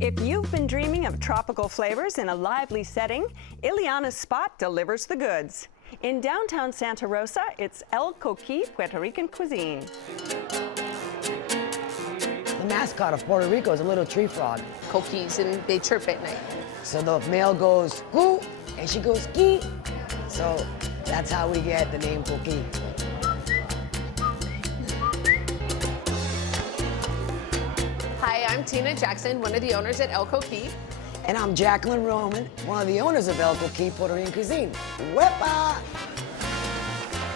If you've been dreaming of tropical flavors in a lively setting, Ileana's Spot delivers the goods. In downtown Santa Rosa, it's El Coqui Puerto Rican Cuisine. The mascot of Puerto Rico is a little tree frog. Coquis, and they chirp at night. So the male goes coo, and she goes ki. So that's how we get the name Coqui. Hi, I'm Tina Jackson, one of the owners at El Coqui. And I'm Jacqueline Roman, one of the owners of El Coqui Puerto Rican Cuisine. Wepa!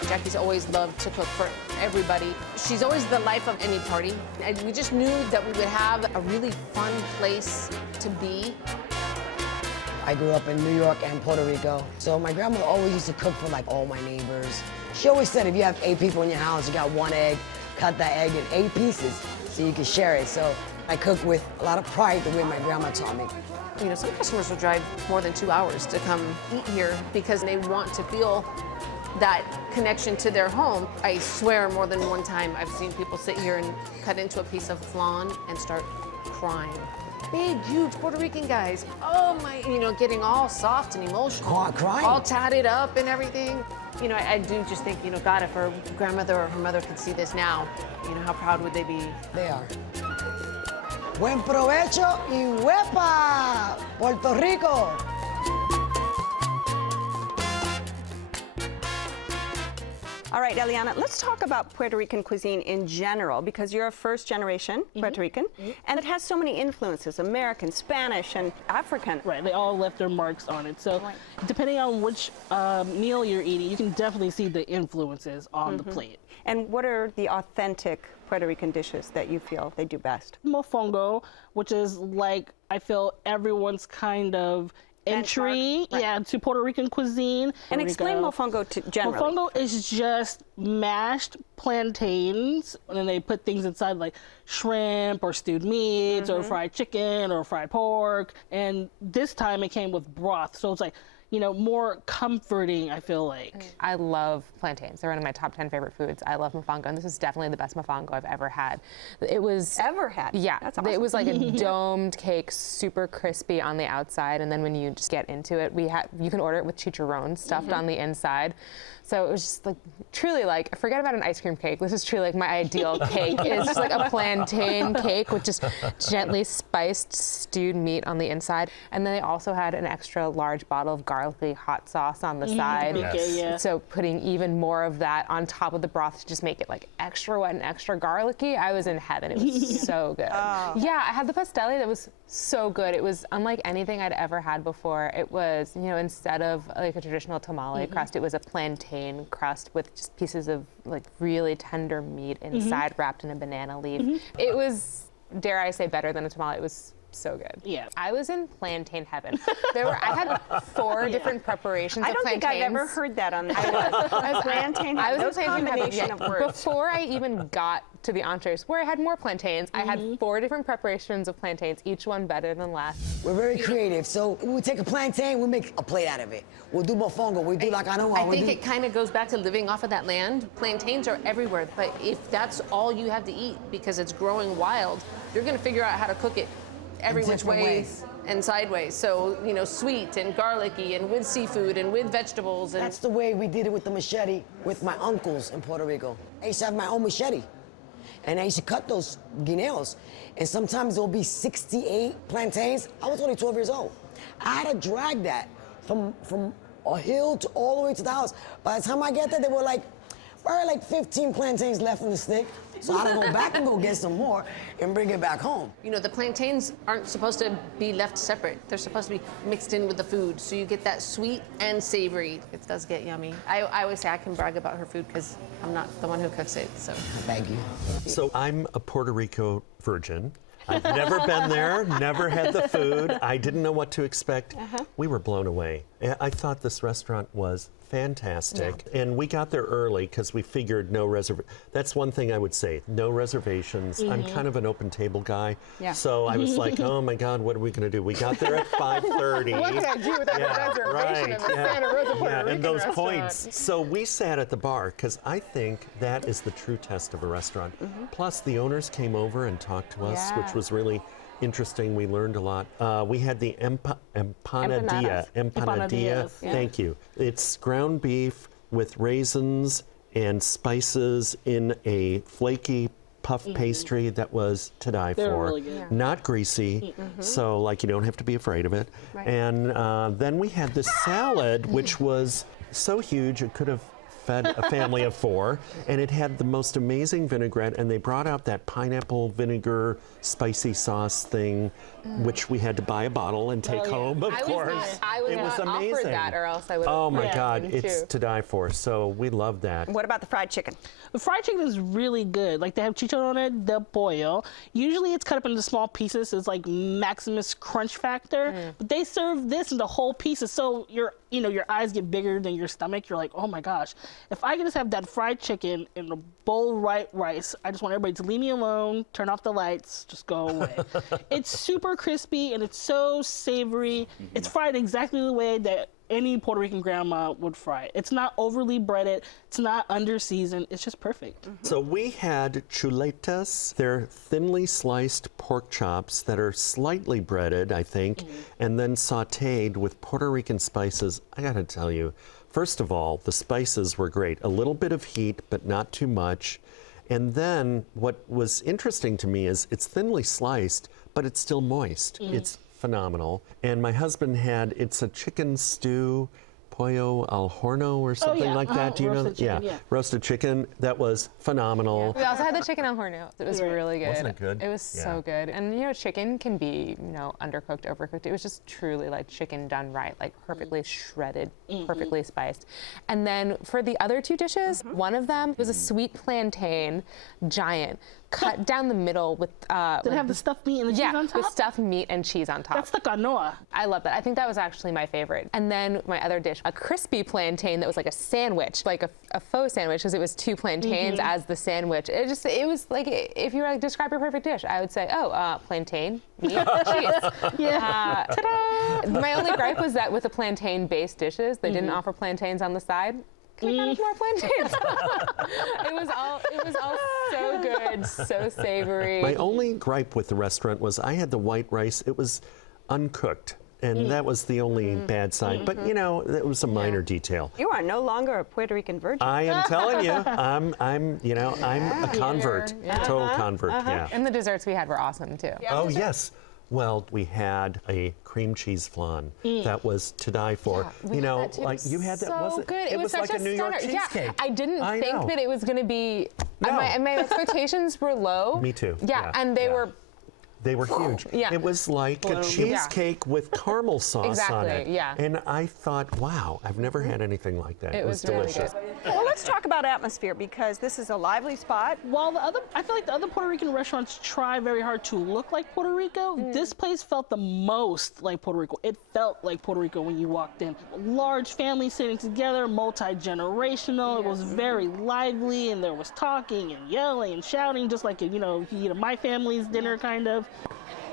Jackie's always loved to cook for everybody. She's always the life of any party. And we just knew that we would have a really fun place to be. I grew up in New York and Puerto Rico, so my grandmother always used to cook for like all my neighbors. She always said if you have 8 people in your house, you got 1 egg, cut that egg in 8 pieces so you can share it. So I cook with a lot of pride the way my grandma taught me. You know, some customers will drive more than 2 hours to come eat here because they want to feel that connection to their home. I swear more than one time I've seen people sit here and cut into a piece of flan and start crying. Big, huge Puerto Rican guys. Oh my, you know, getting all soft and emotional. Crying? All tatted up and everything. You know, I do just think, you know, God, if her grandmother or her mother could see this now, you know, how proud would they be? They are. Buen provecho y huepa, Puerto Rico. All right, Ileana, let's talk about Puerto Rican cuisine in general, because you're a first-generation Puerto Rican, and it has so many influences, American, Spanish, and African. Right, they all left their marks on it. So depending on which meal you're eating, you can definitely see the influences on the plate. And what are the authentic Puerto Rican dishes that you feel they do best? Mofongo, which is like, I feel everyone's kind of entry, to Puerto Rican cuisine. And explain mofongo generally. Mofongo is just mashed plantains, and then they put things inside like shrimp or stewed meats or fried chicken or fried pork. And this time it came with broth, so it's like, you know, more comforting, I feel like. I love plantains. They're one of my top 10 favorite foods. I love mofongo, and this is definitely the best mofongo I've ever had. It was... Ever had? Yeah. That's awesome. It was like a domed cake, super crispy on the outside, and then when you just get into it, you can order it with chicharron stuffed on the inside. So it was just like, truly like, forget about an ice cream cake. This is truly like my ideal cake. It's just like a plantain cake with just gently spiced stewed meat on the inside. And then they also had an extra large bottle of garlicky hot sauce on the side. Yes. So putting even more of that on top of the broth to just make it like extra wet and extra garlicky. I was in heaven. It was so good. Yeah, I had the pastelli that was so good. It was unlike anything I'd ever had before. It was, you know, instead of like a traditional tamale crust, it was a plantain crust with just pieces of like really tender meat inside wrapped in a banana leaf. It was, dare I say, better than a tamale. It was so good. Yeah. I was in plantain heaven. I had 4 different preparations I of don't plantains. think I've ever heard that on the show. I was Plantain. I was Those in plantain combination heaven. of words. Before I even got to the entrees, where I had more plantains, I had 4 different preparations of plantains, each one better than last. We're very creative, so we take a plantain, we make a plate out of it. We'll do mofongo, we do like I think it kind of goes back to living off of that land. Plantains are everywhere, but if that's all you have to eat because it's growing wild, you're going to figure out how to cook it every which way and sideways. So, you know, sweet and garlicky and with seafood and with vegetables. And That's the way we did it with the machete with my uncles in Puerto Rico. I used to have my own machete, and I used to cut those guineos. And sometimes there'll be 68 plantains. I was only 12 years old. I had to drag that from a hill to all the way to the house. By the time I get there, there were like, probably like 15 plantains left in the stick. So I had to go back and go get some more and bring it back home. you know, the plantains aren't supposed to be left separate. They're supposed to be mixed in with the food, so you get that sweet and savory. It does get yummy. I always say I can brag about her food because I'm not the one who cooks it, so. Thank you. So I'm a Puerto Rico virgin. I've never been there, never had the food. I didn't know what to expect. We were blown away. I thought this restaurant was fantastic. And we got there early because we figured no reservation. That's one thing I would say, no reservations. I'm kind of an open table guy. So I was like, oh my God, what are we going to do? We got there at 5:30. What can I do without a reservation in the Santa Rosa Puerto Rican and those restaurant? points. So we sat at the bar because I think that is the true test of a restaurant. Plus the owners came over and talked to us, which was really interesting. We learned a lot. We had the Empanadas. empanadilla. Yeah. Thank you. It's ground beef with raisins and spices in a flaky puff pastry that was to die They're for. really good. Yeah. Not greasy, so like you don't have to be afraid of it. Right. And then we had this salad, which was so huge it could have fed a family of 4, and it had the most amazing vinaigrette, and they brought out that pineapple vinegar spicy sauce thing, which we had to buy a bottle and take home, of course. I was It not was offered amazing. that, or else I would. Oh my Yeah. God, Me it's too. to die for. So we love that. What about the fried chicken? The fried chicken is really good. Like they have chicharrones de pollo. Usually it's cut up into small pieces. So it's like Maximus crunch factor. But they serve this into whole pieces. So your eyes get bigger than your stomach. You're like, oh my gosh. If I can just have that fried chicken in a bowl of white rice, I just want everybody to leave me alone, turn off the lights, just go away. It's super crispy and it's so savory. It's fried exactly the way that any Puerto Rican grandma would fry it. It's not overly breaded. It's not under seasoned. It's just perfect. So we had chuletas. They're thinly sliced pork chops that are slightly breaded, I think, and then sautéed with Puerto Rican spices. I gotta tell you, first of all, the spices were great. A little bit of heat, but not too much. And then what was interesting to me is it's thinly sliced, but it's still moist. It's phenomenal. And my husband had, it's a chicken stew, pollo al horno or something yeah. like that. Do you know Roasted that? chicken, yeah. Roasted chicken. That was phenomenal. We also had the chicken al horno. It was really good. Wasn't it good? It was Yeah. so good. And chicken can be, undercooked, overcooked. It was just truly like chicken done right, like perfectly shredded, perfectly spiced. And then for the other 2 dishes, one of them was a sweet plantain, giant, cut down the middle with Did it have the stuffed meat and the cheese on top? with stuffed meat and cheese on top. That's the canoa. I love that. I think that was actually my favorite. And then my other dish, a crispy plantain that was like a sandwich, like a faux sandwich, because it was 2 plantains as the sandwich. It was like, if you were like, describe your perfect dish, I would say, plantain, meat, cheese. Yeah. Ta-da! My only gripe was that with the plantain-based dishes, they didn't offer plantains on the side. Can we have more plantains? It was all so good, so savory. My only gripe with the restaurant was I had the white rice. It was uncooked. And that was the only bad side. But, it was a minor detail. You are no longer a Puerto Rican virgin. I am telling you, I'm a convert, total convert, yeah. And the desserts we had were awesome too. Oh, yes. Well, we had a cream cheese flan that was to die for. We had that too. Like you had that, so was it? good. It was such like a New York stunner. cheesecake. Yeah, I didn't think know. that it was going to be. No. My expectations were low. Me too. Yeah, and they were. They were huge. Yeah. It was like a cheesecake with caramel sauce on it. Exactly, yeah. And I thought, wow, I've never had anything like that. It was really delicious. good. Well, let's talk about atmosphere because this is a lively spot. While I feel like the other Puerto Rican restaurants try very hard to look like Puerto Rico, this place felt the most like Puerto Rico. It felt like Puerto Rico when you walked in. Large families sitting together, multi-generational. It was very lively, and there was talking and yelling and shouting, just like if you eat at my family's dinner, kind of.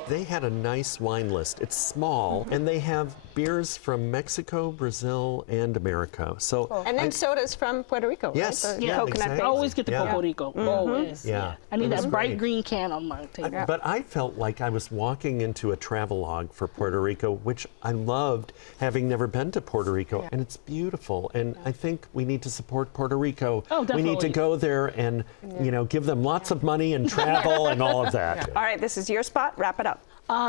They had a nice wine list. It's small, and they have beers from Mexico, Brazil, and America. So And then sodas from Puerto Rico, Yes, right? The yeah, coconut exactly. base. I always get the Yeah. Puerto Rico, always. Yeah. I need It was that bright great. green can on my table. But I felt like I was walking into a travelogue for Puerto Rico, which I loved, having never been to Puerto Rico. And it's beautiful. And I think we need to support Puerto Rico. Oh, We need to definitely. go there and, give them lots of money and travel and all of that. All right, this is your spot. Wrap it up.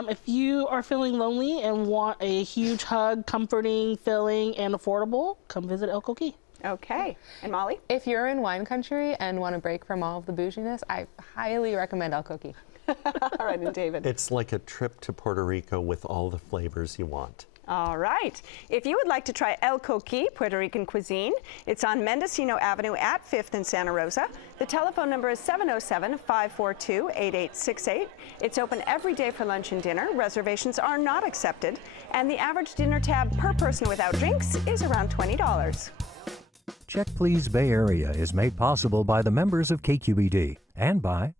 If you are feeling lonely and want a huge hug, comforting, filling, and affordable, come visit El Coqui. Okay. And Molly? If you're in wine country and want to break from all of the bouginess, I highly recommend El Coqui. All right, and David? It's like a trip to Puerto Rico with all the flavors you want. All right. If you would like to try El Coqui Puerto Rican cuisine, it's on Mendocino Avenue at 5th and Santa Rosa. The telephone number is 707-542-8868. It's open every day for lunch and dinner. Reservations are not accepted. And the average dinner tab per person without drinks is around $20. Check Please Bay Area is made possible by the members of KQED and by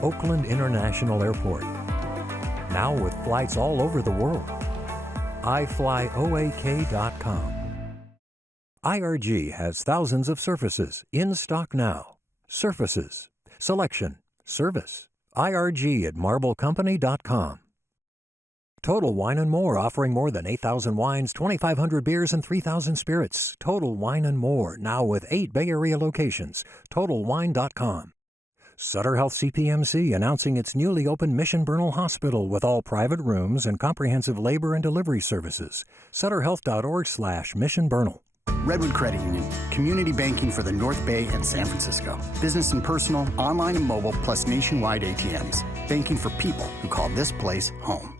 Oakland International Airport, now with flights all over the world. iflyoak.com. IRG has thousands of surfaces in stock now. Surfaces, selection, service. IRG at marblecompany.com. Total Wine & More, offering more than 8,000 wines, 2,500 beers, and 3,000 spirits. Total Wine & More, now with 8 Bay Area locations. TotalWine.com. Sutter Health CPMC announcing its newly opened Mission Bernal Hospital with all private rooms and comprehensive labor and delivery services. SutterHealth.org/Mission Bernal. Redwood Credit Union, community banking for the North Bay and San Francisco. Business and personal, online and mobile, plus nationwide ATMs. Banking for people who call this place home.